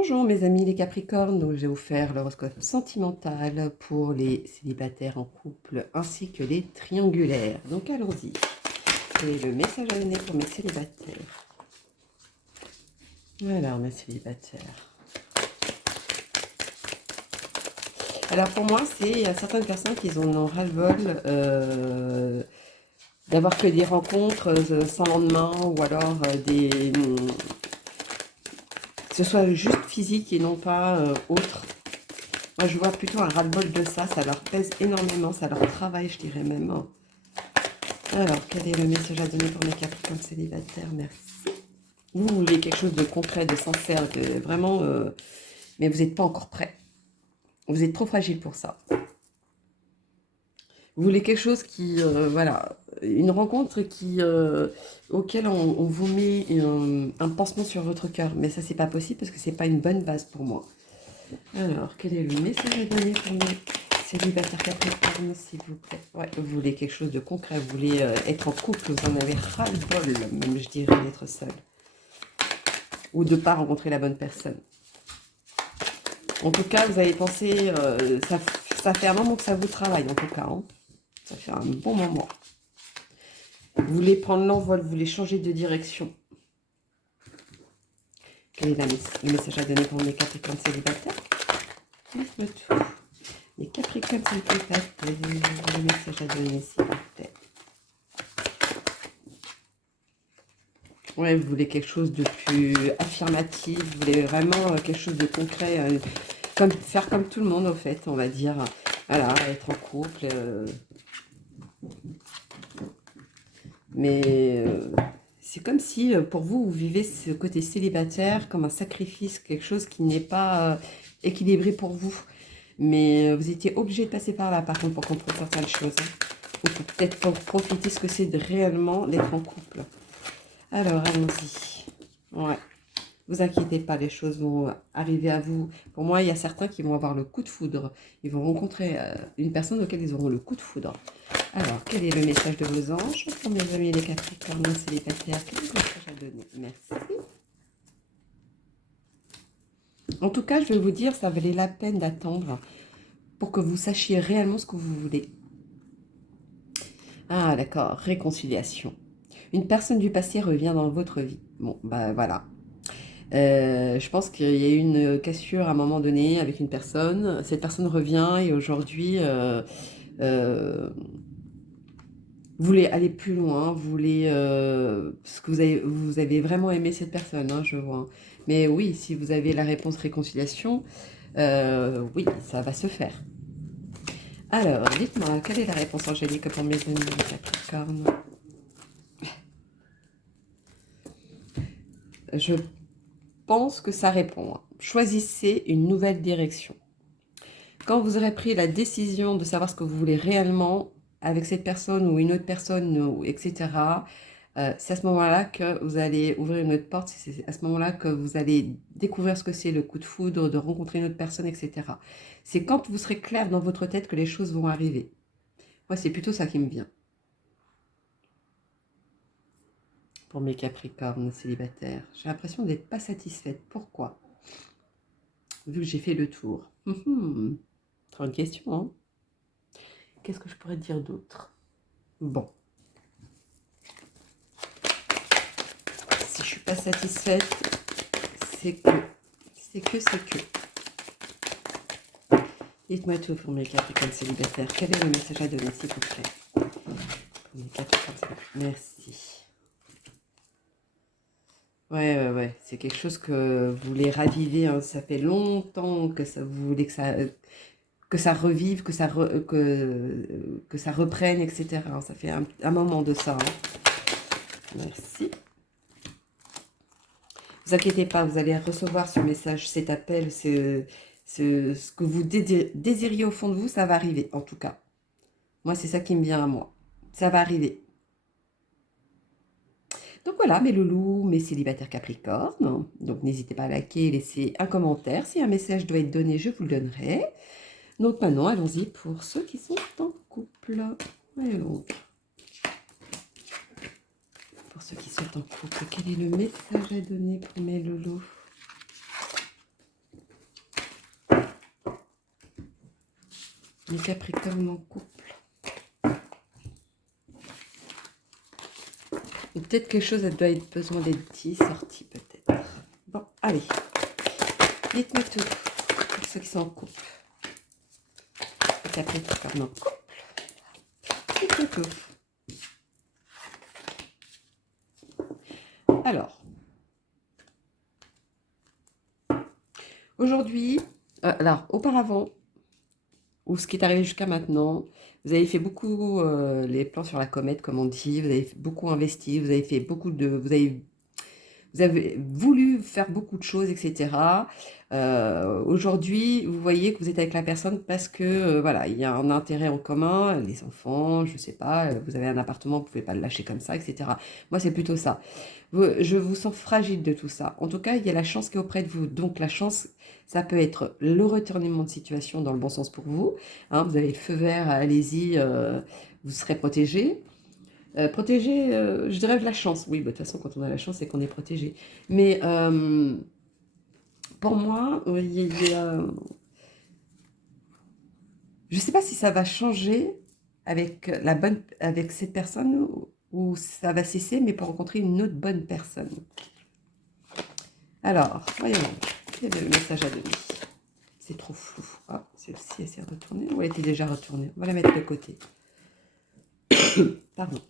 Bonjour mes amis les Capricornes, donc je vais vous faire l'horoscope sentimental pour les célibataires en couple ainsi que les triangulaires. Donc allons-y. Et le message à donner pour mes célibataires. Alors mes célibataires. Alors pour moi, c'est certaines personnes qui en ont ras-le-bol d'avoir que des rencontres sans lendemain ou alors que ce soit juste physique et non pas autre. Moi, je vois plutôt un ras-le-bol de ça. Ça leur pèse énormément. Ça leur travaille, je dirais même. Alors, quel est le message à donner pour mes Capricornes célibataires? Merci. Vous voulez quelque chose de concret, de sincère, de vraiment... mais vous n'êtes pas encore prêt. Vous êtes trop fragile pour ça. Vous voulez quelque chose qui... voilà. Une rencontre auquel on vous met un pansement sur votre cœur. Mais ça, c'est pas possible parce que c'est pas une bonne base pour moi. Alors, quel est le message à donner pour mes célibataires Capricorne, s'il vous plaît? Ouais, vous voulez quelque chose de concret, vous voulez être en couple, vous en avez ras-le-bol, même je dirais, d'être seul. Ou de ne pas rencontrer la bonne personne. En tout cas, vous avez pensé, ça fait un moment que ça vous travaille, en tout cas. Hein. Ça fait un bon moment. Vous voulez prendre l'envol, vous voulez changer de direction. Quel est le message à donner pour mes Capricornes célibataires? Dites-moi tout. Les Capricornes célibataires, le message à donner, s'il vous plaît. Ouais, vous voulez quelque chose de plus affirmatif, vous voulez vraiment quelque chose de concret, faire comme tout le monde, au fait, on va dire. Voilà, être en couple. Mais c'est comme si, pour vous, vous vivez ce côté célibataire comme un sacrifice, quelque chose qui n'est pas équilibré pour vous. Mais vous étiez obligé de passer par là, par contre, pour comprendre certaines choses. Hein. Ou peut-être pour profiter ce que c'est réellement d'être en couple. Alors, allons-y. Ouais. Vous inquiétez pas, les choses vont arriver à vous. Pour moi, il y a certains qui vont avoir le coup de foudre. Ils vont rencontrer une personne auquel ils auront le coup de foudre. Alors, quel est le message de vos anges pour mes amis les Capricornes célibataires? Quel est le message à donner? Merci. En tout cas, je vais vous dire, ça valait la peine d'attendre pour que vous sachiez réellement ce que vous voulez. Ah, d'accord, réconciliation. Une personne du passé revient dans votre vie. Bon, bah voilà. Je pense qu'il y a eu une cassure à un moment donné avec une personne. Cette personne revient et aujourd'hui, vous voulez aller plus loin, vous voulez... parce que vous avez vraiment aimé cette personne, hein, je vois. Mais oui, si vous avez la réponse réconciliation, oui, ça va se faire. Alors, dites-moi, quelle est la réponse angélique pour mes amis les Capricornes? Je pense que ça répond. Hein. Choisissez une nouvelle direction. Quand vous aurez pris la décision de savoir ce que vous voulez réellement avec cette personne ou une autre personne, etc., c'est à ce moment-là que vous allez ouvrir une autre porte, c'est à ce moment-là que vous allez découvrir ce que c'est le coup de foudre, de rencontrer une autre personne, etc. C'est quand vous serez clair dans votre tête que les choses vont arriver. Moi, c'est plutôt ça qui me vient. Pour mes Capricornes célibataires, j'ai l'impression d'être pas satisfaite. Pourquoi? Vu que j'ai fait le tour. Trop de question, hein? Qu'est-ce que je pourrais dire d'autre? Bon. Si je suis pas satisfaite, c'est que. Dites-moi tout pour mes Capricornes célibataires. Quel est le message à donner, s'il vous plaît? Pour mes Capricornes célibataires. Merci. Ouais. C'est quelque chose que vous voulez raviver. Hein. Ça fait longtemps que vous voulez que ça revive, que ça reprenne, etc. Ça fait un moment de ça. Hein. Merci. Ne vous inquiétez pas, vous allez recevoir ce message, cet appel, ce que vous désiriez au fond de vous, ça va arriver, en tout cas. Moi, c'est ça qui me vient à moi. Ça va arriver. Donc voilà, mes loulous, mes célibataires Capricorne. Donc n'hésitez pas à liker et laisser un commentaire. Si un message doit être donné, je vous le donnerai. Donc maintenant, allons-y pour ceux qui sont en couple. Alors, pour ceux qui sont en couple, quel est le message à donner pour mes loulous? Les Capricornes en couple. Ou peut-être quelque chose, elle doit être besoin d'être dit, sorti peut-être. Bon, allez. Dites-moi tout. Pour ceux qui sont en couple. Les Capricornes en couple. Dites-moi tout. Alors. Aujourd'hui, alors, auparavant, ou ce qui est arrivé jusqu'à maintenant, vous avez fait beaucoup les plans sur la comète, comme on dit, vous avez beaucoup investi, vous avez fait beaucoup de... Vous avez voulu faire beaucoup de choses, etc. Aujourd'hui, vous voyez que vous êtes avec la personne parce que, voilà, il y a un intérêt en commun, les enfants, je sais pas, vous avez un appartement, vous pouvez pas le lâcher comme ça, etc. Moi, c'est plutôt ça. Je vous sens fragile de tout ça. En tout cas, il y a la chance qui est auprès de vous. Donc, la chance, ça peut être le retournement de situation dans le bon sens pour vous. Hein, vous avez le feu vert, allez-y, vous serez protégé. Protégé, je dirais de la chance. Oui, bah, de toute façon, quand on a la chance, c'est qu'on est protégé. Mais pour moi, je ne sais pas si ça va changer avec, avec cette personne ou ça va cesser, mais pour rencontrer une autre bonne personne. Alors, voyons, quel est le message à donner? C'est trop flou. Ah, celle-ci, elle s'est retournée ou elle était déjà retournée? On va la mettre de côté. Pardon.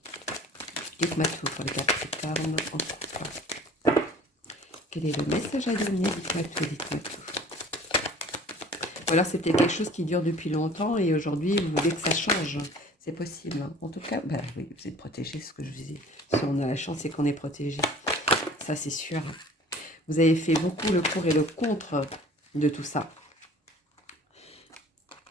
Dites-moi tout pour les Capricornes en couple. Quel est le message à donner? Dites-moi tout, dites-moi tout. Ou alors c'était quelque chose qui dure depuis longtemps et aujourd'hui vous voulez que ça change. C'est possible. En tout cas, bah, oui, vous êtes protégé, ce que je vous disais. Si on a la chance, c'est qu'on est protégé. Ça, c'est sûr. Vous avez fait beaucoup le pour et le contre de tout ça.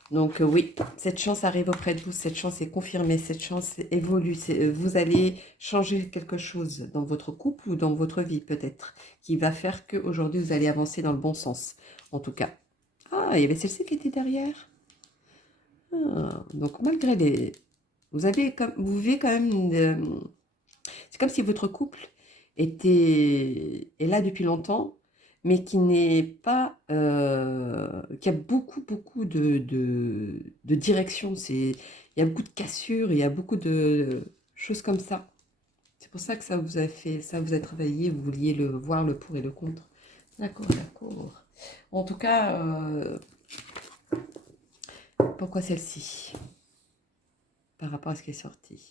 Donc oui, cette chance arrive auprès de vous, cette chance est confirmée, cette chance évolue. Vous allez changer quelque chose dans votre couple ou dans votre vie peut-être, qui va faire qu'aujourd'hui vous allez avancer dans le bon sens, en tout cas. Ah, il y avait celle-ci qui était derrière. Ah, donc malgré les... Vous vivez quand même... C'est comme si votre couple est là depuis longtemps, mais qui n'est pas... qui a beaucoup, beaucoup de direction. Il y a beaucoup de cassures, il y a beaucoup de choses comme ça. C'est pour ça que ça vous a fait, ça vous a travaillé, vous vouliez voir le pour et le contre. D'accord, d'accord. En tout cas, pourquoi celle-ci par rapport à ce qui est sorti?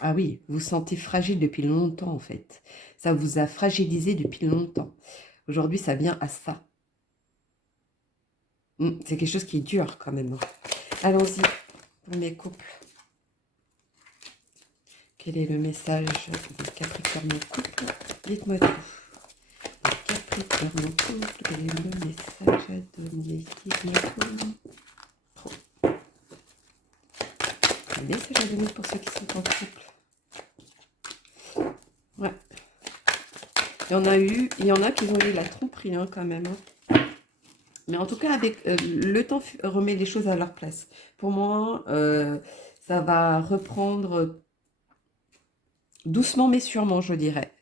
Ah oui, vous vous sentez fragile depuis longtemps en fait. Ça vous a fragilisé depuis longtemps. Aujourd'hui, ça vient à ça. C'est quelque chose qui est dur quand même. Allons-y pour mes couples. Quel est le message des Capricornes en couple? Dites-moi tout. Les Capricornes en couple, quel est le message à donner? Dites-moi tout. Trop. Le message à donner pour ceux qui sont en couple. Ouais. Il y en a qui ont eu la tromperie hein, quand même. Mais en tout cas, avec le temps remet les choses à leur place. Pour moi, ça va reprendre doucement mais sûrement, je dirais.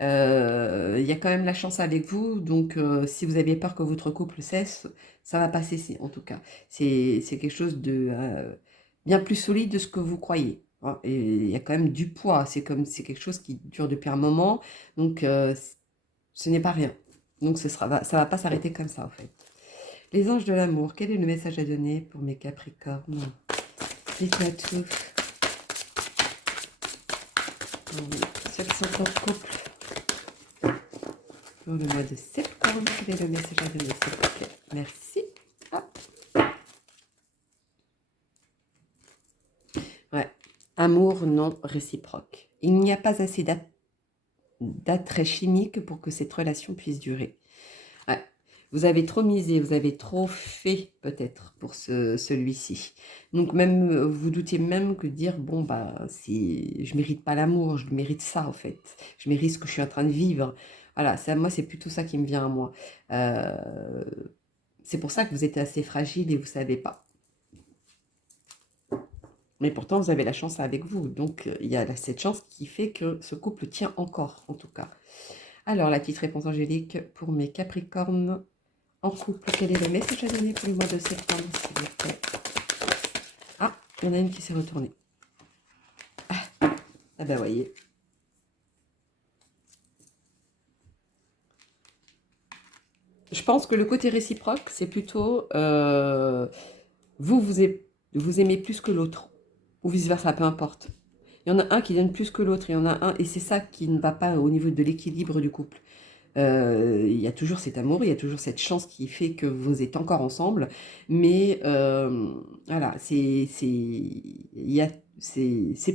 Il y a quand même la chance avec vous, donc si vous avez peur que votre couple cesse, ça va pas cesser en tout cas. C'est quelque chose de bien plus solide de ce que vous croyez. Hein. Et il y a quand même du poids, c'est quelque chose qui dure depuis un moment, donc ce n'est pas rien. Donc ça va pas s'arrêter comme ça en fait. Les anges de l'amour, quel est le message à donner pour mes Capricornes? Dites-moi tout. Ceux qui sont en couple. Pour le mois de septembre, quel est le message à donner? Merci. Hop. Ouais. Amour non réciproque. Il n'y a pas assez d'attrait chimique pour que cette relation puisse durer. Ouais. Vous avez trop misé, vous avez trop fait peut-être pour celui-ci. Donc même, vous doutiez même que dire, bon, bah, je mérite pas l'amour, je mérite ça en fait. Je mérite ce que je suis en train de vivre. Voilà, moi, c'est plutôt ça qui me vient à moi. C'est pour ça que vous êtes assez fragile et vous ne savez pas. Mais pourtant, vous avez la chance avec vous. Donc, il y a cette chance qui fait que ce couple tient encore, en tout cas. Alors, la petite réponse angélique pour mes Capricornes En couple, quel est le message à donner pour le mois de septembre, s'il vous plaît? Ah, il y en a une qui s'est retournée. Ah ben voyez. Je pense que le côté réciproque, c'est plutôt vous aimez plus que l'autre, ou vice-versa, peu importe. Il y en a un qui donne plus que l'autre, il y en a un, et c'est ça qui ne va pas au niveau de l'équilibre du couple. Il y a toujours cet amour, il y a toujours cette chance qui fait que vous êtes encore ensemble, mais voilà, c'est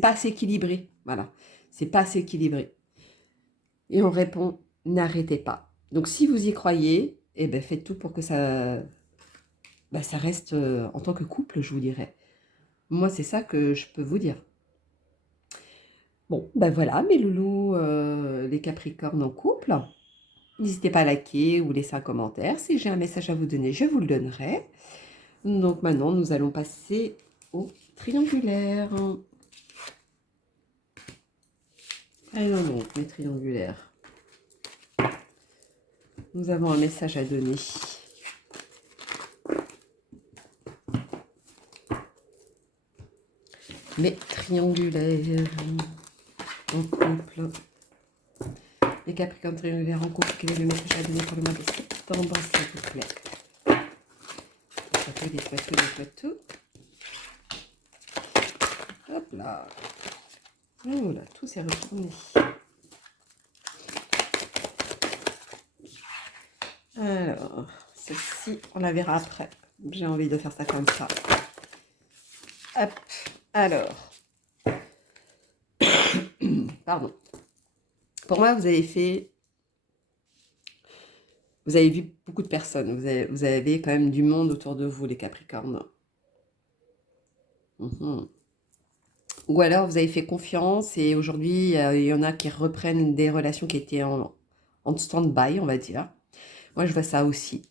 pas assez équilibré, voilà, c'est pas assez équilibré. Et on répond, n'arrêtez pas. Donc si vous y croyez, eh ben, faites tout pour que ça reste en tant que couple, je vous dirais. Moi, c'est ça que je peux vous dire. Bon, ben voilà, mes loulous, les Capricornes en couple. N'hésitez pas à liker ou laisser un commentaire. Si j'ai un message à vous donner, je vous le donnerai. Donc maintenant, nous allons passer au triangulaire. Alors donc, mes triangulaires. Nous avons un message à donner. Mes triangulaires en couple. Les Capricornes triangulaires en couple, quel est le message à donner pour le mois de septembre, s'il vous plaît? Des tout. Hop là. Oh là, tout s'est retourné. Alors, ceci, on la verra après. J'ai envie de faire ça comme ça. Hop, alors. Pardon. Pour moi, vous avez vu beaucoup de personnes. Vous avez quand même du monde autour de vous, les Capricornes. Ou alors, vous avez fait confiance et aujourd'hui, il y en a qui reprennent des relations qui étaient en stand-by, on va dire. Moi, je vois ça aussi.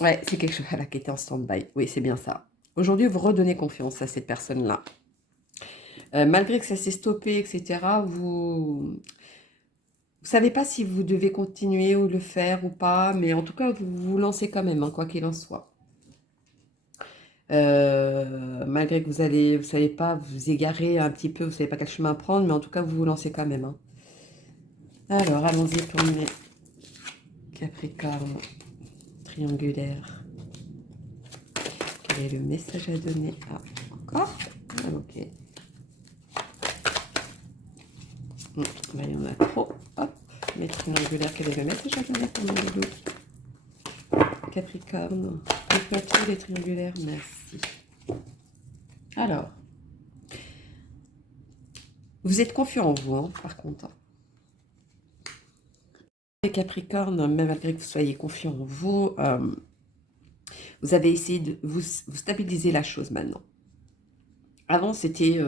Ouais, c'est quelque chose là, qui était en stand-by. Oui, c'est bien ça. Aujourd'hui, vous redonnez confiance à cette personne-là. Malgré que ça s'est stoppé, etc., vous savez pas si vous devez continuer ou le faire ou pas, mais en tout cas, vous vous lancez quand même, hein, quoi qu'il en soit. Malgré que vous savez pas, vous égarez un petit peu, vous savez pas quel chemin prendre, mais en tout cas, vous vous lancez quand même. Hein. Alors, allons-y pour mes Capricorne triangulaire. Quel est le message à donner? Ah, encore? Ah, ok. Là, il y en a trop. Hop, mes triangulaires, quel est le message à donner pour mon doudou? Capricorne. Dites-moi tous les triangulaires, merci. Alors, vous êtes confiant en vous, hein, par contre. Les Capricornes, même malgré que vous soyez confiant en vous, vous avez essayé de vous stabiliser la chose maintenant. Avant, c'était,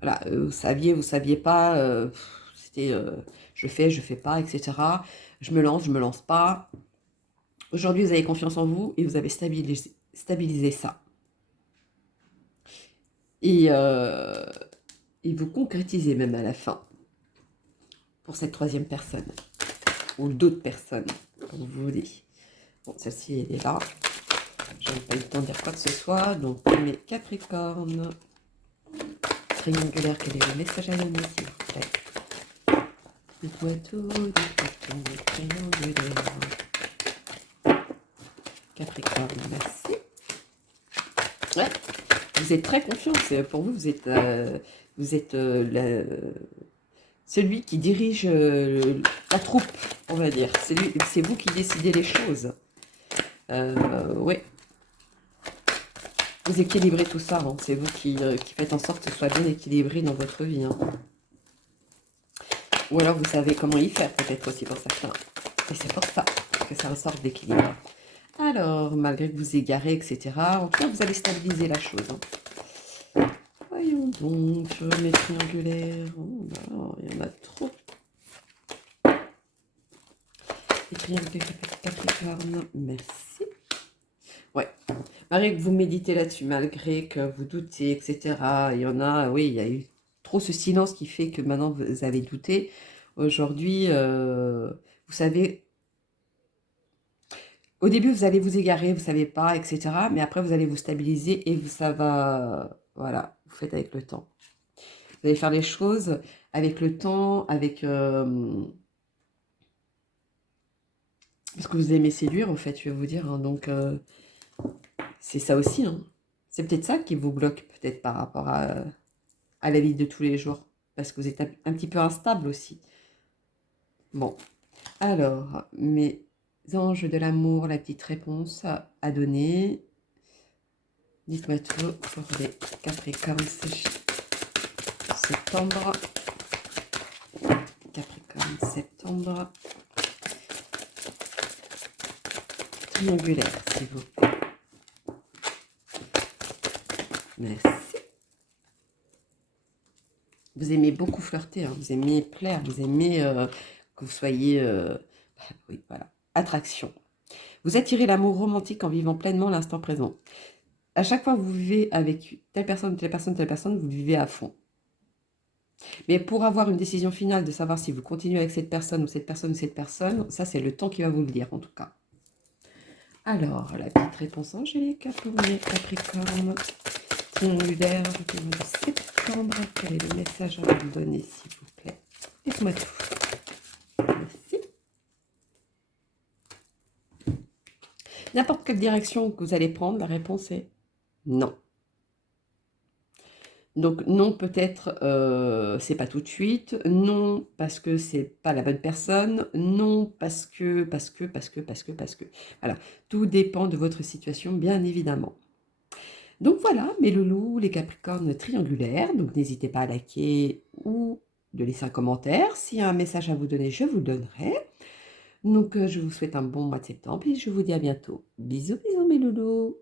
voilà, vous saviez pas, c'était je fais pas, etc. Je me lance pas. Aujourd'hui, vous avez confiance en vous et vous avez stabilisé ça. Et vous concrétisez même à la fin pour cette troisième personne ou d'autres personnes, comme vous voulez. Bon, celle-ci, elle est là. Je n'ai pas eu le temps de dire quoi que ce soit. Donc, mes Capricornes triangulaires, quel est le message à donner, s'il vous plaît? Dites-moi tout, triangulaire. Capricorne, merci. Ouais, vous êtes très confiant. Pour vous, vous êtes celui qui dirige la troupe, on va dire. C'est vous qui décidez les choses. Ouais. Vous équilibrez tout ça, hein. C'est vous qui faites en sorte que ce soit bien équilibré dans votre vie. Hein. Ou alors vous savez comment y faire, peut-être aussi pour certains. Et c'est pour ça que ça ressort d'équilibre. Alors, malgré que vous égarez, etc., en tout cas, vous allez stabiliser la chose. Hein. Voyons donc, mes triangulaires. Oh là, il y en a trop. Les triangulaires Capricorne, merci. Ouais, malgré que vous méditez là-dessus, malgré que vous doutez, etc., il y en a, oui, il y a eu trop ce silence qui fait que maintenant vous avez douté. Aujourd'hui, vous savez Au début, vous allez vous égarer, vous ne savez pas, etc. Mais après, vous allez vous stabiliser et ça va... Voilà, vous faites avec le temps. Vous allez faire les choses avec le temps, avec... parce que vous aimez séduire, en fait, je vais vous dire. Hein. Donc, c'est ça aussi. Hein. C'est peut-être ça qui vous bloque, peut-être par rapport à la vie de tous les jours. Parce que vous êtes un petit peu instable aussi. Bon, alors, mes anges de l'amour, la petite réponse à donner. Dites-moi tout pour les Capricornes septembre. Capricorne septembre. Triangulaire, s'il vous plaît. Merci. Vous aimez beaucoup flirter, hein, vous aimez plaire, vous aimez que vous soyez... oui, voilà. Attraction. Vous attirez l'amour romantique en vivant pleinement l'instant présent. À chaque fois que vous vivez avec telle personne, telle personne, telle personne, vous le vivez à fond. Mais pour avoir une décision finale de savoir si vous continuez avec cette personne ou cette personne ou cette personne, ça c'est le temps qui va vous le dire en tout cas. Alors, la petite réponse angélique pour les Capricornes. Triangulaire du mois de septembre. Quel est le message à vous donner, s'il vous plaît? Dites-moi tout. Merci. N'importe quelle direction que vous allez prendre, la réponse est non. Donc non, peut-être c'est pas tout de suite. Non, parce que c'est pas la bonne personne. Non, parce que. Voilà, tout dépend de votre situation, bien évidemment. Donc voilà, mes loulous, les Capricornes triangulaires. Donc n'hésitez pas à liker ou de laisser un commentaire. S'il y a un message à vous donner, je vous le donnerai. Donc je vous souhaite un bon mois de septembre et je vous dis à bientôt. Bisous, bisous mes loulous.